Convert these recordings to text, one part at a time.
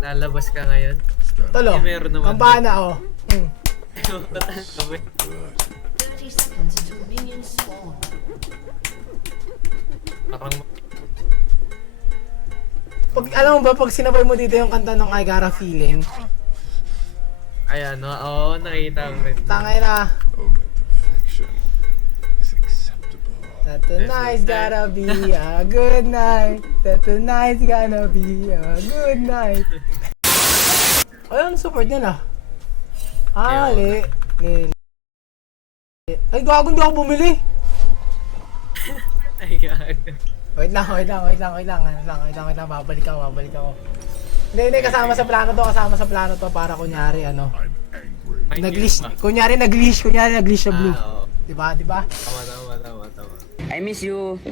Lalabas ka ngayon? Tolo, Eh, meron naman kampana oh. Good. 30 seconds to minion spawn. Parang Pag, alam mo ba, pag sinabay mo dito yung kanta ng I Got a Feeling, ayan, no? Oo, nakita ko rin. tangay na. Moment of fiction is acceptable. That tonight's gotta be a good night. That tonight's gonna be a good night. Ayun, support nila. Ah, Kaya li. Ay, gago, hindi ako bumili. Ay, God. Wait lang. Babalik ako. Hindi, kasama sa plano to para kunyari, ano. I'm angry. Nag-glitch, kunyari nag-glitch sa blue. Oo. Diba? Tama. I miss you.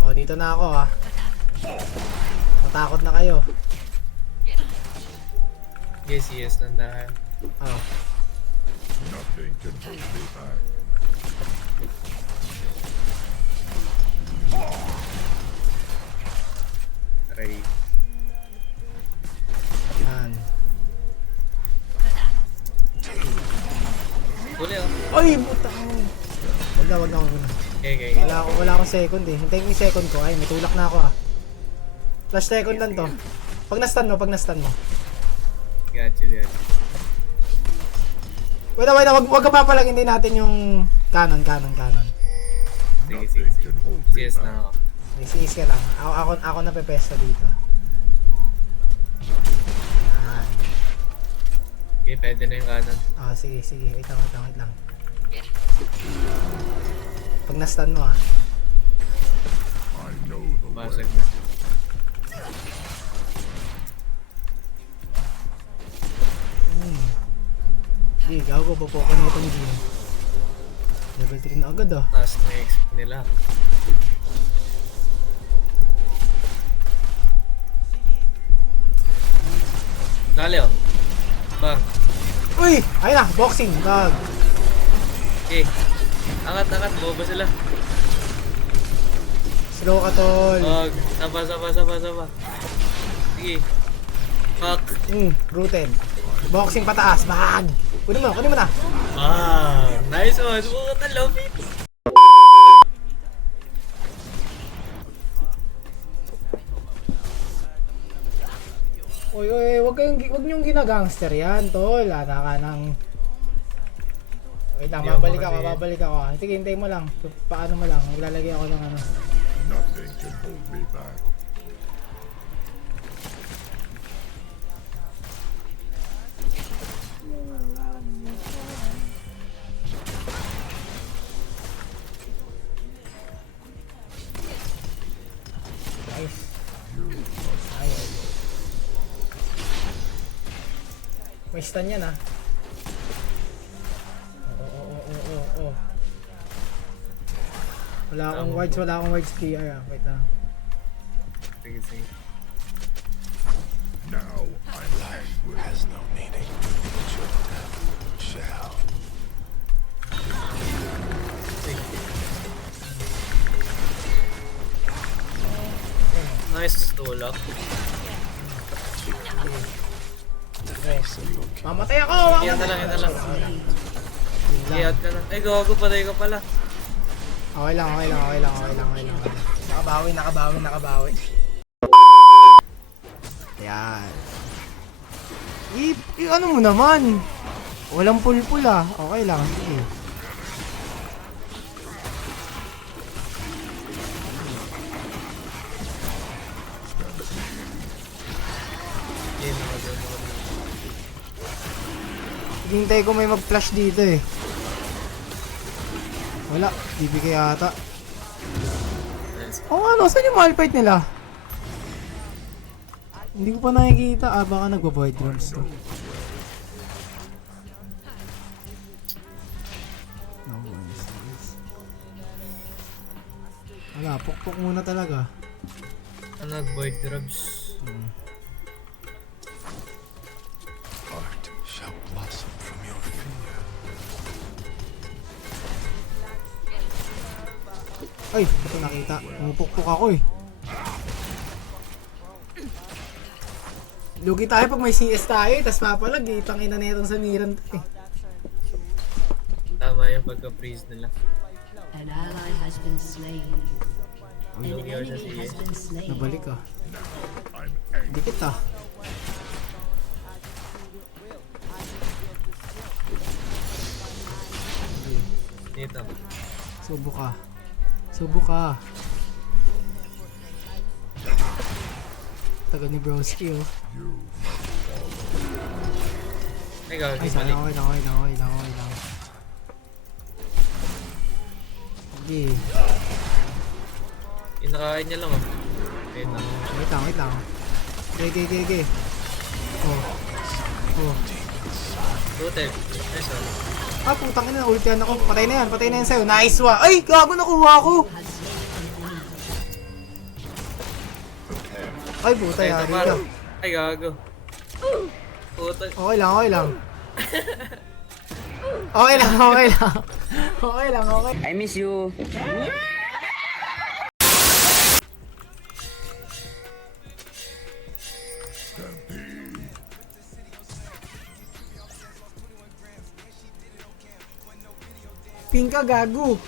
Oh, dito na ako ha. Matakot na kayo. Yes, nandahan. Oh. Nothing can hold me back. Aray. Yan. Huli, oh. Ay, butang. Wag na. Okay. Wala akong second eh. Hintayin ko yung second ko. Ay, may tulak na ako ha. Flash second lang to. Pag na-stun mo. Gotcha. Wait, wag ka papalag, hindi natin yung canon. Sige. Can hold me Yes back. na ako. Isiis ka lang. Ako na pepesta dito. Yan. Okay, pwede na yung kanan. Ah, sige. Wait lang. Pag na-stun mo ah. I know the Basag way. na. Sige, gago, papoko na itong game. Level 3 na agad ah. Taas na yung XP nila. Dali, oh. Bang. Uy! Ayun na, boxing, bag. Okay. Angat, bobo sila. Slow ka tol. Bag. Saba. Sige. Fuck. Rooted. Boxing pataas, bag. Kunin mo na. Ah, nice one. Subukan na lobit. Oy, wag niyong ginagangster yan, tol. Ata ka ng... Wait lang, Hindi ako babalik ako. Sige, hintay mo lang. Paano mo lang, ilalagay ako ng ano. Nothing can hold me back. Nice. Ay. May stun yan ah. Oo. Wala akong wards PR ah. Wait lang. Sige. Now I'm angry. Has no meaning. But your death shall. Nice tulak. Mamatay ako! Yan na lang. Kiyat ka na. Ay, gago, patay ka pala. Okay lang. Nakabawi. Yan. Ano mo naman? Walang pulpul ah. Okay lang. Sige. Yan ako dyan. Hintay ko may mag-flash dito eh. Wala. Bibigay ata. Nice. Ano? Saan yung malfight nila? Hindi ko pa nakikita. Baka nagbo-void drums to. Wala, pukpok muna talaga. Nag-void drops. Art shall blossom from your finger. Ay, ito nakita. Pumupukpok ako eh. Lugi tayo pag may CS tayo eh. Tas mapalag eh. Tangina na itong Samiran to eh. Tama yung pagka-freeze nila. An ally has been slain. An Lugi ako sa enemy has CS. been slain. Nabalik ah. Dikit ah. Dito. Subo ka. Subo ka. Taga ni Broski oh. Ay, gagi, Ay, mali. sana okay lang, okay lang, okay lang, okay lang. Sige. Inakain niya lang, oh. Wait lang. Wait lang, wait lang. Okay. Oh. Oh. Totem. Nice, oh. Ah, putang ina, ultihan ako. Patay na yan sa'yo. Nice one. Ay, gago, nakuha ko. Ay, puta, Ay, yari tapar. ka. Ay, gago. Puta. Okay lang, okay lang. Okay lang, okay lang. Okay lang, okay. I miss you. Pingka, gago.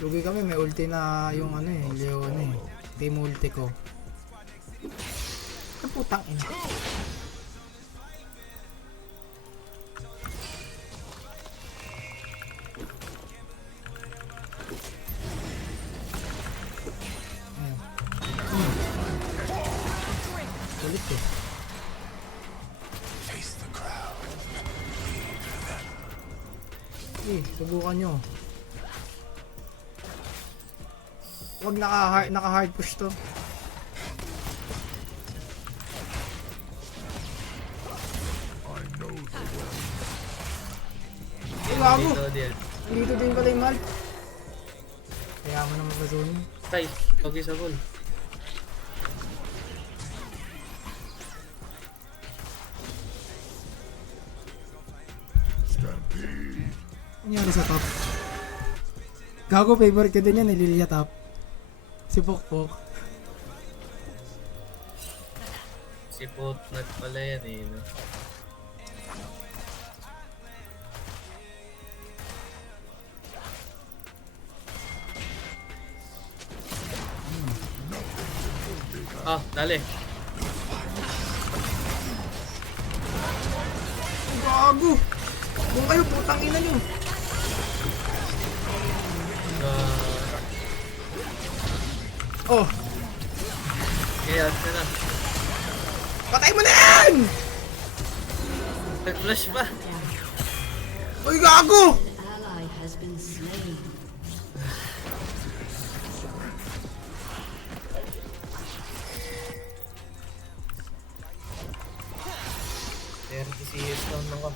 Lugi kami, may ulti na yung ano eh, Leon eh. Team ulti ko. Ang putang ina. Ayan. Ulit eh. Face the crowd. Subukan nyo. Huwag naka-hard push to. Ay, gago! Dito, dito. Dito din pala yung mal. Kaya mo naman ba zone? Tay, pag sa goal. Ano nangyari sa top? Gago, favorite ko din yan, Lilia top. Si Pokpok. Si Potnut pala yan, eh. No? Ah, dali. Gago! Kung kayo, putang ina nyo. Oh, Kaya, na na. patay mo na yan! Nag-flash pa. Uy, gago! An ally has been slain. Pero CS down lang ko.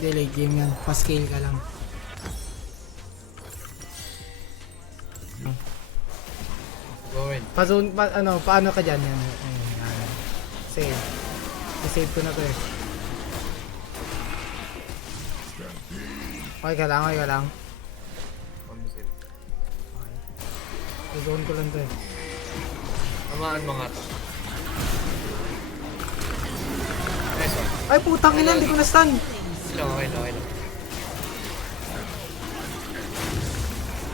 Delay game yan. Pa-scale ka lang. Going. Pa-zone, paano ka dyan yan? Save. I-save ko na to eh. Okay ka lang, okay ka lang. Pamisil. I-zone ko lang to eh. Tamaan mo nga to. Nice one. Ay, putang ina, hindi ko na-stun. Okay lang.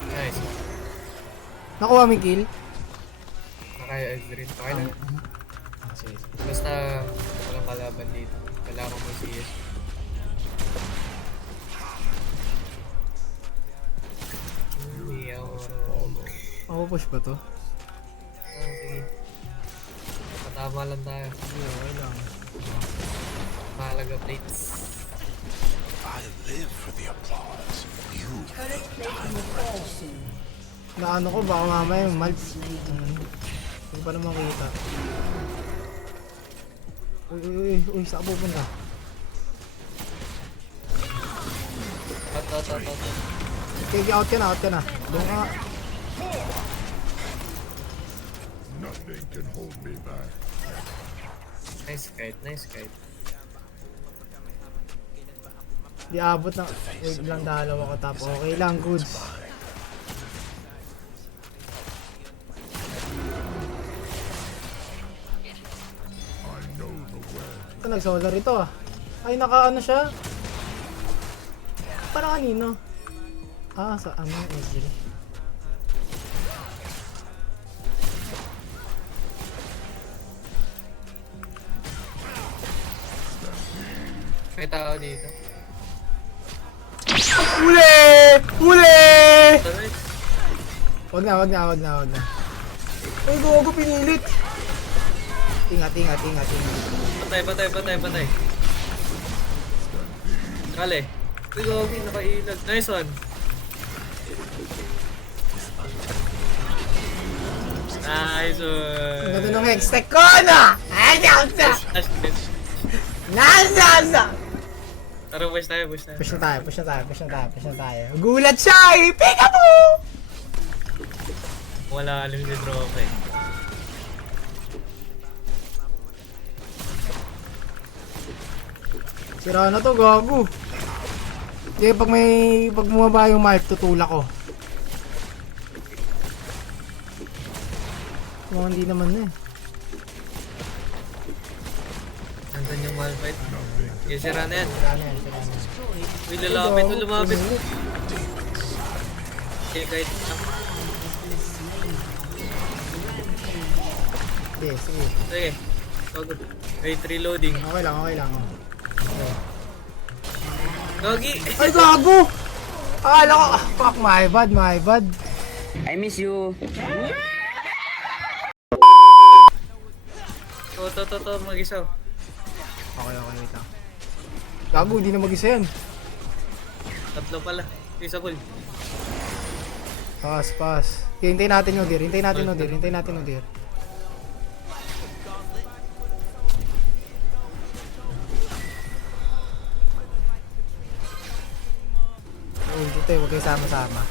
Nice. Nakuha mo yung kill? Nakaya green. Okay lang. Sige. Basta walang kalaban dito. Kailangan mo CS. Hindi ako marunong. Mapupush ba to? Ah, sige. Patama lang tayo. Sige, okay lang. Mahalaga plates. I live for the applause. You Naano ko, baka mamaya yung malts. Hindi pa naman kita. Uy, saan ka pupunta? Out. Okay, out ka na. Doon ka. Nothing can hold me back. Nice kite, nice kite. Di abot na. Wait lang, dalawa ko tap. Okay lang, goods. I know the way. Ito, nag-solar ito ah. Ay, naka-ano siya? Para kanino? Ah, sa ano, SG. May tao dito. Uli! Uli! Ito, nice. Wag na. Ay, gogo, pinilit. Ingat. Patay. Kale. Uy, gogi, nakailag. Nice one. Nice one. Ganda nung hextech ko na! Ay, nasa! Ash, bitch. Nasa! Tara, push tayo. Push na tayo. Gulat siya eh! Pika po! Wala alam si Dropa eh. Sira na to, gago. Kaya pag bumaba yung mic, tutulak ko. Mukhang hindi naman na eh. Nandun yung Malphite. Okay, sira na yan. Sira na yan. Uy, lumapit. Okay, kahit Sige. sige. Good. Wait, reloading. Okay lang. Gogi! Ay, gago! Akala ko, fuck, my bad. I miss you. To, mag-isaw. Okay, wait lang. Gago, hindi na mag-isa yan. Tatlo pala. Isa full. Pass. Hintayin natin yung deer. Oh, dito eh, huwag kayo sama-sama.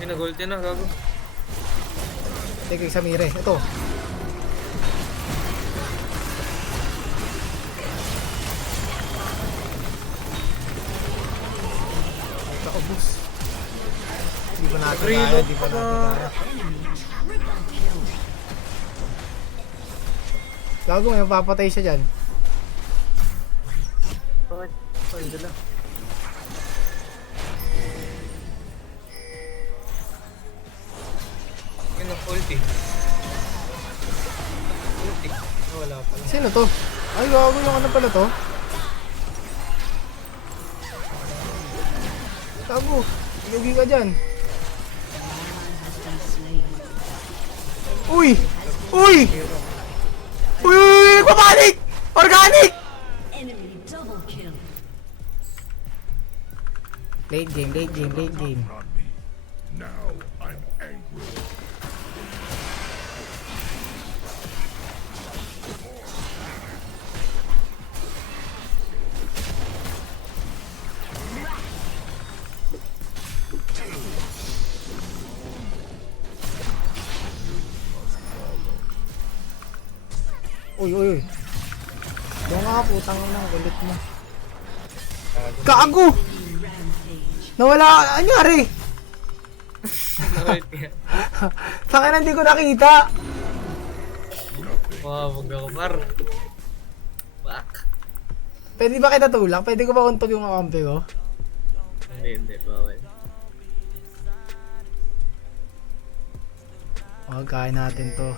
Pinag-ulti na, gago. Teka, sa mire. Ito. Kaubos. Hindi pa natin Reload kaya. pa ba? Gago, may mapapatay siya dyan. Bakit? Ay, dala. Yun ang ulti. Wala pala. Sino to? Ay, gago yung ano pala to? Gago, lugi ka dyan. Uy! Nagpapanik! Organic! Enemy double kill. Late game. On me. Now I'm angry. Uy. Yung nga, putang ng ulit mo. Gago! Nawala, anyari? Ulti. Saka hindi ko nakita. Wow, mag-akapar. Back. Pwede ba kita tulak? Pwede ko ba untog yung akampi ko? Hindi, bawal. Kain natin to.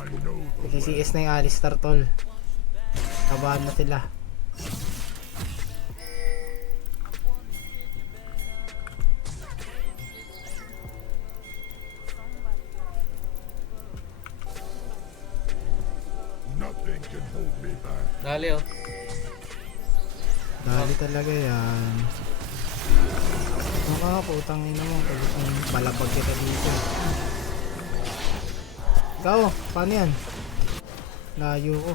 I know the Kasi CS na yung Alistar, tol. Kabahan na sila. nothing can hold me back. Dali oh. Dali talaga yan. Putang ina mo. Balabag kita dito. Ikaw, paano yan? Layo ko.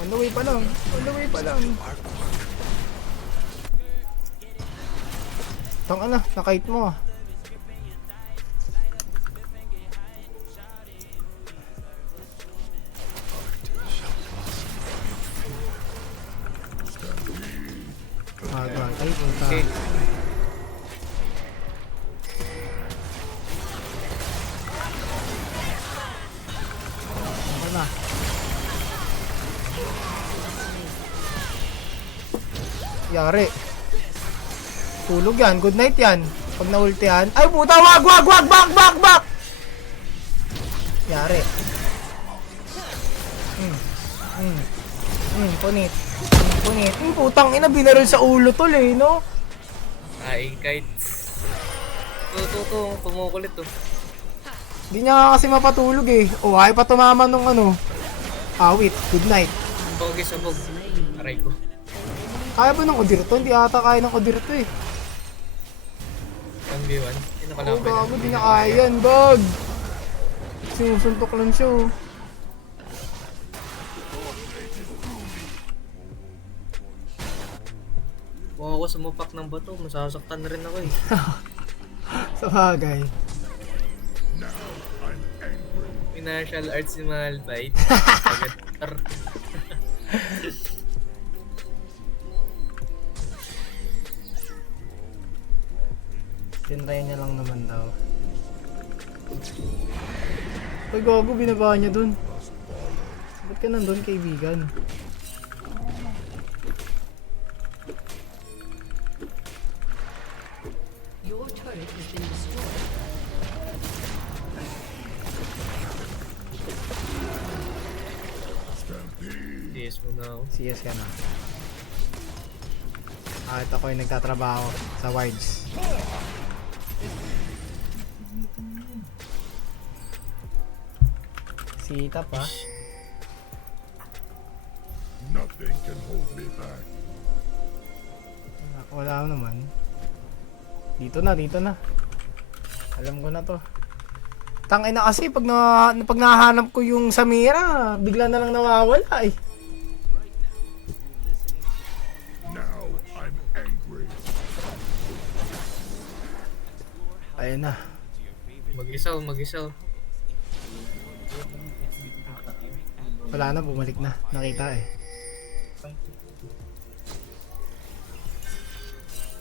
On the way pa lang. On the way pa lang. Tang ana, nakait mo ah. Ay, punta. Okay. Ano na? Yari. Tulog yan. Good night yan. Pag na-ultihan. Ay puta, wag! Back! Yari. Punit. Putang ina, binaril sa ulo tol eh, no? Ay, kahit... Pumukulit to. Hindi niya kasi mapatulog eh. O, ay pa tumama nung ano. Awit. Good night. Pogi sabog. Aray ko. Kaya ba ng Odirto? Hindi ata kaya ng Odirto eh. 1v1. Yung Oo, nakalaban. gago, di niya kaya yan, bag. Sinusuntok lang siya. Oh. Kung ako sumupak ng bato, masasaktan rin ako eh. Sa bagay. Financial arts si Malphite. Agad. Tinry niya lang naman daw. Ay, gago, binaba niya dun. Ba't ka nandun, kaibigan? Your turret has been destroyed. Yes mo na ako. CS ka na. Ito ako yung nagtatrabaho sa wards. Sita pa. Nothing can hold me back. Wala naman. Dito na. Alam ko na to. Tangay na kasi pag nahanap ko yung Samira, bigla na lang nawawala eh. Now I'm angry. Ayun na. Mag-isaw. Wala na, bumalik na. Nakita eh.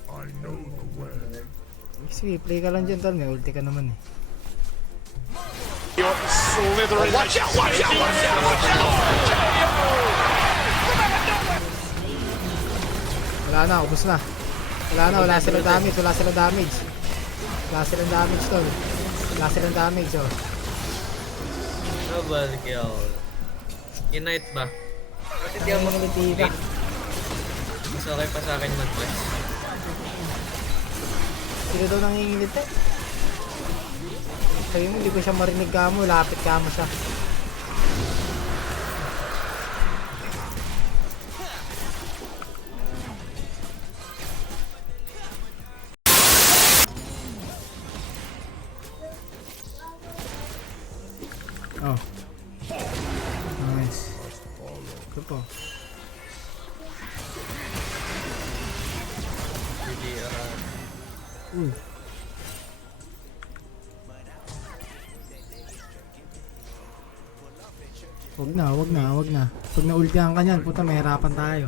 I know the way. Sige, play ka lang dyan tol. May ulti ka naman eh. Wala na, ubos na. Wala silang damage tol. Wala silang damage oh. Double kill. Unite ba? Bakit di ako Tira. Mas okay pa sa akin mag-flash. Sino daw nangingilit eh? Sabi mo, hindi ko siya marinig ka mo. Lapit ka mo siya. Oh. Nice. Ito po. Really, Wag na. Pag na-ultihan ka niyan, puta, mahirapan tayo.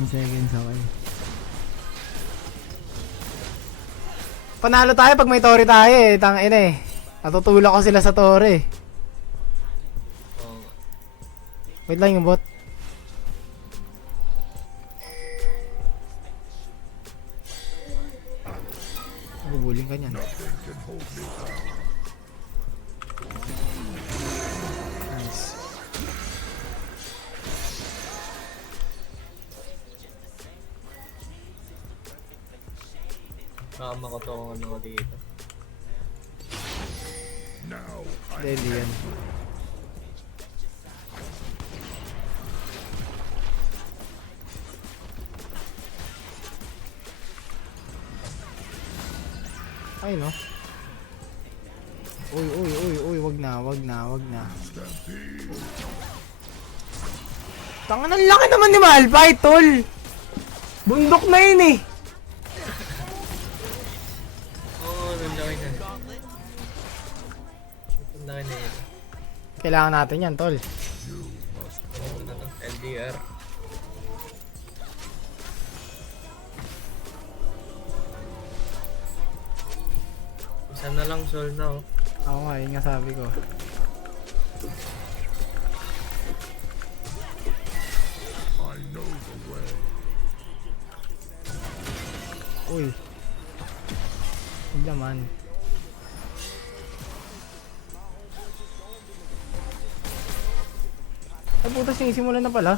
15 seconds away. Panalo tayo pag may Tori tayo eh. Tangina eh. Natutulak ko sila sa Tori. oh, Wait lang yung bot. Bubuling ka niyan. Nice. Tama ko to kung ano dito. Now Hindi yan. Ay no. Uy, wag wag na. Tangan, ang laki naman ni Malphite, tol. Bundok na yun eh. Oo, nandawin na. Nandawin na yun. Kailangan natin yan, tol. LDR. Isa na lang soul na oh. Ako nga, yun nga sabi ko. I know the way. Uy. Huwag naman. Ay puta, sinisimulan na pala.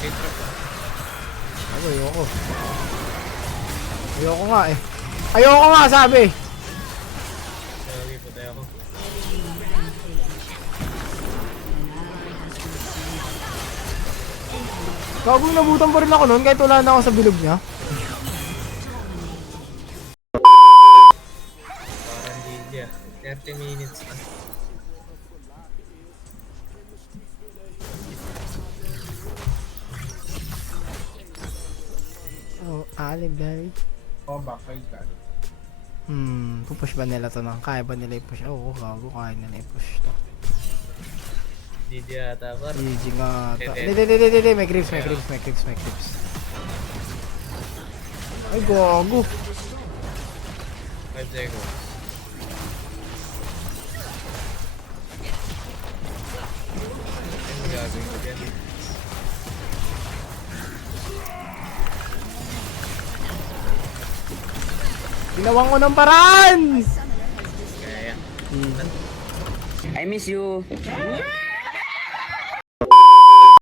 Wait, trap ah. Ako, ayoko. Ayoko nga eh. Ayoko nga, sabi. Lagi po tayo ako. Gagong nabutan pa rin ako nun kahit wala na ako sa bilog niya. Parang hindi ah. 30 minutes pa. Oh, Aliberry. Pupush ba nila to na? Kaya ba nila i-push? Oo, gago, kaya nila i-push to. GG ata par. GG nga to. Hindi. Hindi, may creeps. Ay, gago. 5 seconds. Ano gagawin ko dyan? Ginawan ko ng paraan! Kaya. I miss you.